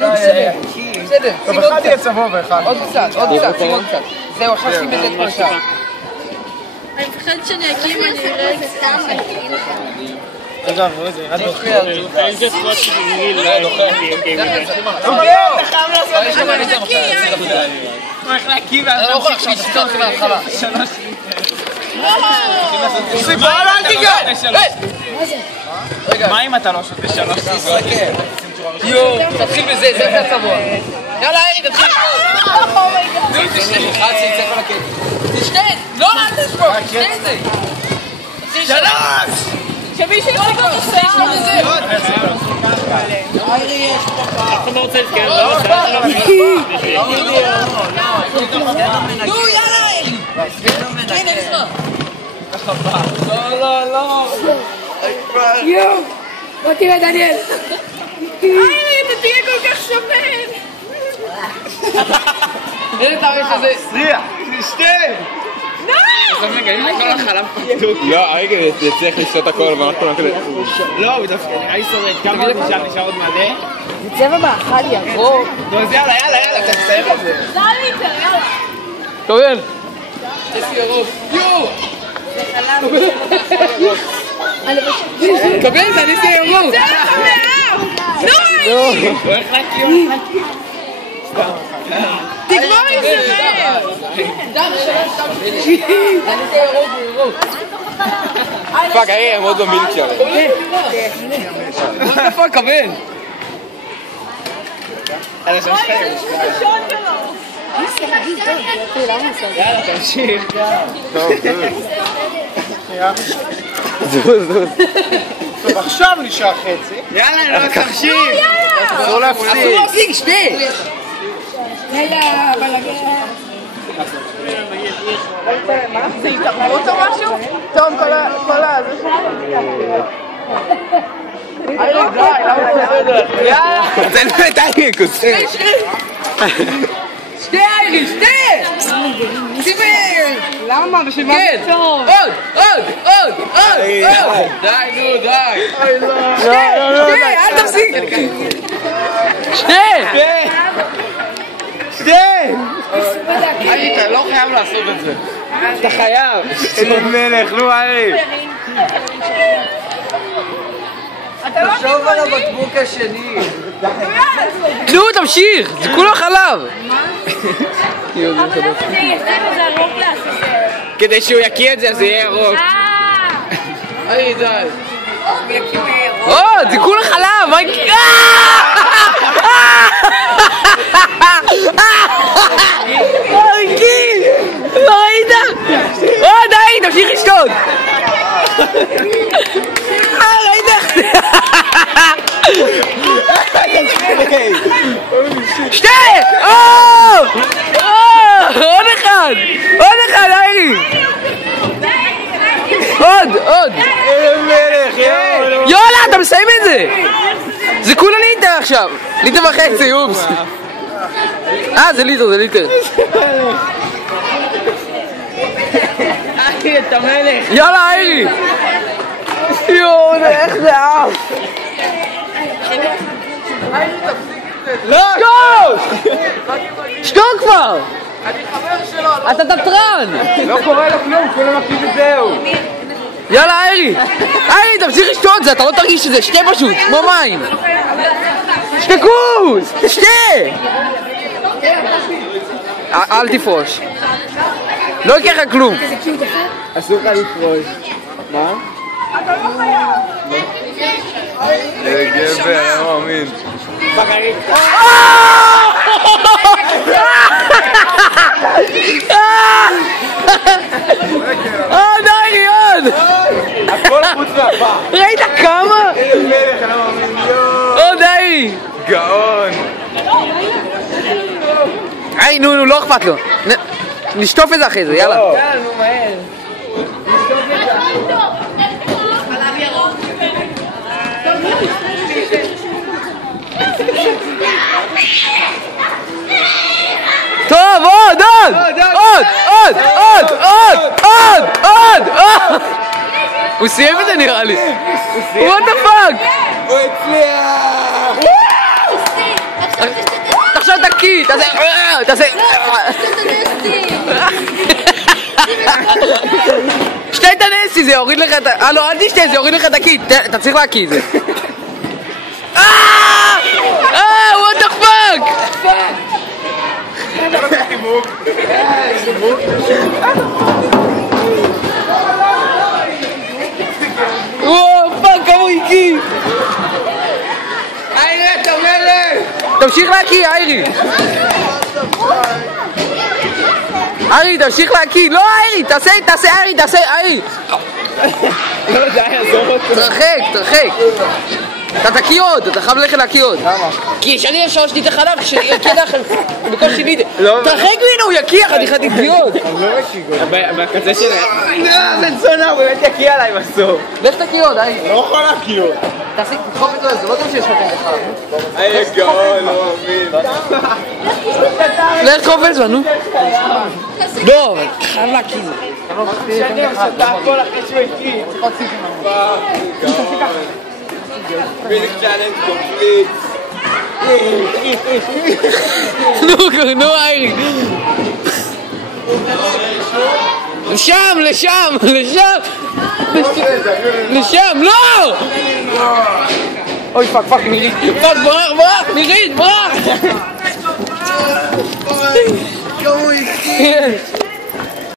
בסדר, שים עוד קצת. עוד קצת, שים עוד קצת. זהו, עכשיו שים בזה את כל השאר. אני מפחדת שאני אקים, אני אראה סתם בגיל. אגב, זה אחד נוחר. מה אם אתה לא שותה שלוש? יואו, תתחיל בזה, זה יותר צבוע. יאללה, ארי, תתחיל. תשתה, לא, אל תשמור, תשתה את זה. שלוש! שמישהו יחזיק לו את הסייש לו בזה. אף אחד לא רוצה להתקרב, נו, יאללה, ארי. הנה, נשמע. לא. יואו, בוא תראה דניאל. ארי, אתה תהיה כל כך שמן. איזה תאריך הזה? סריח, תשתה! לא, רגע, זה צריך לשתות הכל, אבל אנחנו כזה... לא, הוא דווקא נראה לי שורד, כמה נשאר עוד מלא? זה צבע באחד ירוק. נו, אז יאללה, אתה תסיים את זה. זה ליטר, יאללה. קבל. יש לי ירוק. יואו! זה חלב. קבל, זה אני עושה ירוק. זה לך מעם! נו! תגמור עם זה מהר! דם, אני עושה ירוק. פאק, הם עוד לא מילק שלהם. איפה קבל? יאללה, תמשיך. טוב, עכשיו נשאר חצי. יאללה, תמשיך. אסור להפסיק, שתה. יאללה, בלגן. זה התערבות או משהו? טוב, כל הזה זה לא את איירי, קוצר. שתה איירי, שתה! סיבר! למה? בשביל מה כן! זה טוב? עוד! די, נו, די! שתה, אל תפסיק! שתה! איירי, אתה לא חייב לעשות את זה. אתה חייב. איזה מלך, נו איירי. אתה לא תחשוב על הבקבוק השני. נו, תמשיך! זה כולו חלב! אבל למה זה יחזיק את זה ארוך לעשות? כדי שהוא יקיא את זה, אז זה יהיה ירוק. היי, די. זה כולו חלב! מה יקרה? אריקי! לא ראית? די, תמשיך לשתות! ראית איך זה? שתה! עוד אחד, איירי! עוד! יאללה, אתה מסיים את זה! זה כולה ליטר עכשיו! ליטר וחצי, אופס! זה ליטר. אתה מלך. יאללה, איירי! יואו, איך זה אף! שתוק כבר! אני חבר שלו, אתה תטרן! לא קורה לו כלום, כולם מכיר וזהו. יאללה, איירי! תמשיך לשתות זה, אתה לא תרגיש את זה, שתה פשוט, כמו מים! שתה כוס! שתה! אל תפרוש. לא יקרה לך כלום. אסור לך לפרוש. מה? אתה לא חייב. זה גבר, אני לא מאמין. די, עוד! הכל חוץ מהפעם. ראית כמה? איזה מלך, אני לא מאמין. עוד די! גאון. נו, לא אכפת לו. נשטוף את זה אחרי זה, יאללה. יאללה, נו, מהר. טוב, עוד! הוא סיים את זה נראה לי. What the fuck? הוא הצליח! תעשה... שתה את הנסי, זה יוריד לך את... לא, אל תשתה, זה יוריד לך את הקיא. אתה צריך להקיא את זה. what the fuck? פאק, כמה הוא הקיא. איירי, אתה מלך. תמשיך להקיא, איירי. איירי, תמשיך להקיא. לא, איירי, תעשה, איירי, תעשה, איירי. לא, זה היה יעזור אותו. תרחק. אתה תקיא עוד, אתה חייב ללכת להקיא עוד. למה? כי שאני יש שניתי חלב, כשיקיא לכם, בכל שניתי. תרחק ממנו, הוא יקיא, חתיכת אידיוט. אני לא משיג עוד. בקצה שלהם. בן זונה, הוא באמת יקיא עליי בסוף. לך תקיא עוד, איירי. לא יכול להקיא עוד. תעשי, תדחוף את זה, זה לא טוב שיש לכם לך. איי גאון, לא מבין. לך תדחוף את זה, נו. לא, אבל חייב להקיא זה. שאני עכשיו תעקול אחרי שהוא הקיא. ביליק צ'אלנג' קומפליט. נו, איירי. לשם, לא! אוי, פאק, מירית. פאק, ברח, מירית, ברח!